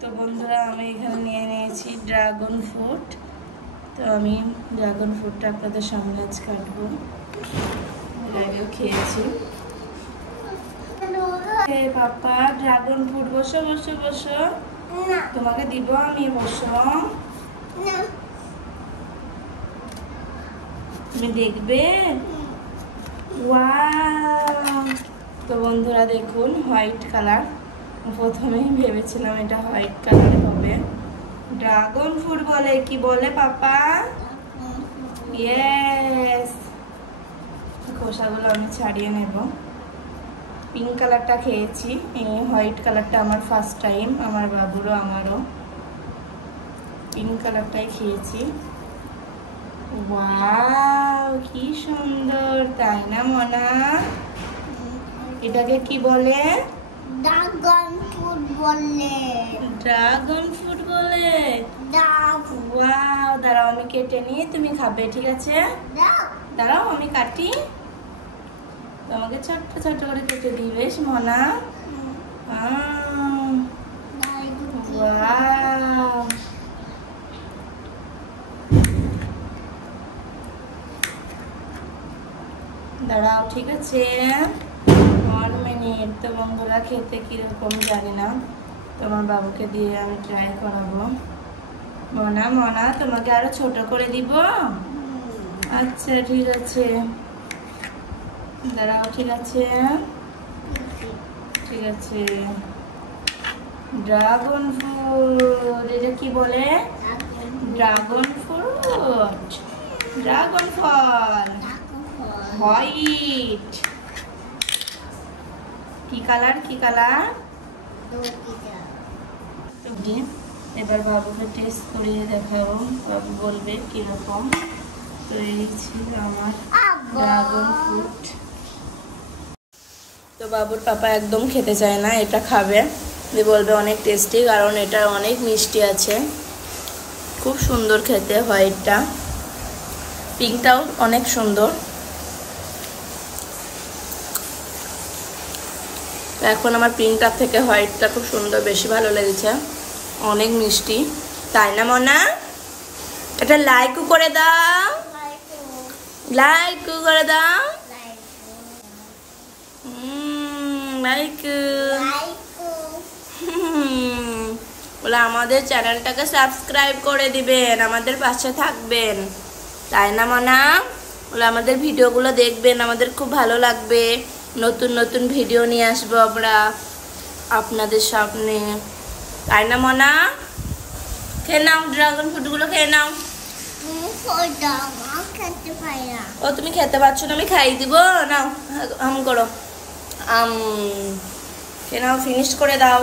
তো বন্ধুরা আমি এখানে নিয়ে নিয়েছি ড্রাগন ফ্রুট। তো আমি ড্রাগন ফ্রুটটা আপনাদের সামনে আজ কাটবো। এর আগেও খেয়েছি। পাপা ড্রাগন ফ্রুট, বসো বসো বসো, তোমাকে দিব আমি, বসো। তুমি দেখবে? ওয়াও! তো বন্ধুরা দেখুন, হোয়াইট কালার। প্রথমেই ভেবেছিলাম এটা হোয়াইট কালার হবে। ড্রাগন ফ্রুট বলে, কি বলে পাপা? ইয়েস। খোসাগুলো আমি ছাড়িয়ে নেব। পিঙ্ক কালারটা খেয়েছি, এই হোয়াইট কালারটা আমার ফার্স্ট টাইম, আমার বাবুরও আমারও। পিঙ্ক কালারটাই খেয়েছি। ওয়াও, কি সুন্দর, তাই না মনা? এটাকে কি বলে? ড্রাগন ফ্রুট বলে। ড্রাগন ফ্রুট বলে? ওয়াও, দাঁড়াও আমি কেটে নিয়ে তুমি খাবে, ঠিক আছে? দাঁড়াও আমি কাটি, তোমাকে ছোট্ট ছোট্ট করে কেটে দিই, বেশ মনা? ওয়াও, দাঁড়াও, ঠিক আছে, 1 মিনিট। তো বন্ধুরা খেতে কিরকম জানি না, তোমার বাবুকে দিয়ে আমি ট্রাই করাবো। মনা মনা, তোমাকে আরো ছোট করে দিব? আচ্ছা ঠিক আছে, দাঁড়াও, ঠিক আছে ঠিক আছে। ড্রাগন ফ্রুট, এটা কি বলে? ড্রাগন ফ্রুট, ড্রাগন ফল, হোয়াইট। কি কালার, কি কালার? এবার বাবুকে টেস্ট করিয়ে দেখাবো, বাবু বলবে কিরকম। তো এই ছিল আমার ড্রাগন ফ্রুট। তো বাবুর পাপা একদম খেতে চায় না, এটা খাবে, বলবে অনেক টেস্টি, কারণ এটা অনেক মিষ্টি আছে, খুব সুন্দর খেতে। হোয়াইটটা, পিঙ্কটাও অনেক সুন্দর। এখন আমার পিঙ্কটার থেকে হোয়াইটটা খুব সুন্দর, বেশি ভালো লেগেছে, অনেক মিষ্টি, তাই না মনা? এটা লাইকও করে দাও, লাইকও করে দাও, লাইক। বলে আমাদের চ্যানেলটাকে সাবস্ক্রাইব করে দিবেন, আমাদের পাশে থাকবেন, তাই না মনা? বলে আমাদের ভিডিওগুলো দেখবেন, আমাদের খুব ভালো লাগবে, নতুন নতুন ভিডিও নিয়ে আসবো আমরা আপনাদের সামনে, তাই না মনা? খেয়ে নাও, ড্রাগন ফ্রুটগুলো খেয়ে নাও। ও তুমি খেতে পারছো না, আমি খাইয়ে দিব, নাও আম করো, খেয়ে নাও, ফিনিশ করে দাও।